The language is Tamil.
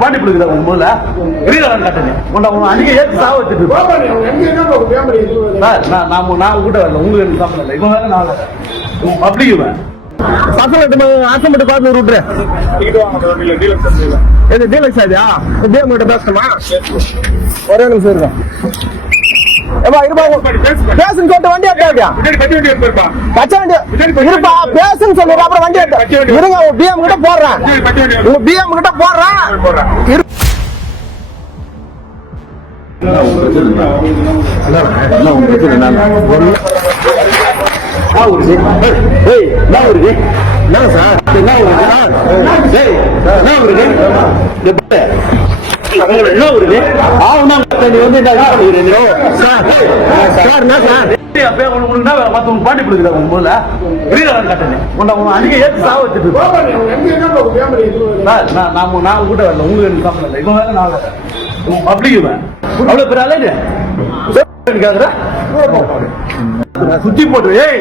பாண்டி போடுங்க அன்னைக்கு ஏற்று சாவ வச்சுட்டு நான் கூட வரல உங்களுக்கு சம்பளம் இல்லை இவங்க நான் பப்ளிக் ஆசைப்பட்டு பார்த்து விட்டுறேன் டீலக்ஸ் ஆதியா கிட்ட பேசணுமா ஒரே நிமிஷம் இருக்கும் பேசுன்னு சொல்லிட்டு வண்டி எடுத்தாடியா பச்சை வண்டி இருப்பா பேசுன்னு சொல்லி அப்புறம் வண்டி எடுத்து இருங்க பிஎம் கிட்ட போடுறேன் உங்க பிஎம் கிட்ட போடுறேன் பாண்டி போடுங்க அன்னைக்கு ஏற்று சாவ வச்சுட்டு நான் கூட வரல உங்களுக்கு சம்பளம் இல்லை இவங்க நான் பப்ளிக் அவ்வளவு பெரிய அலைடு சுத்தி போட்டு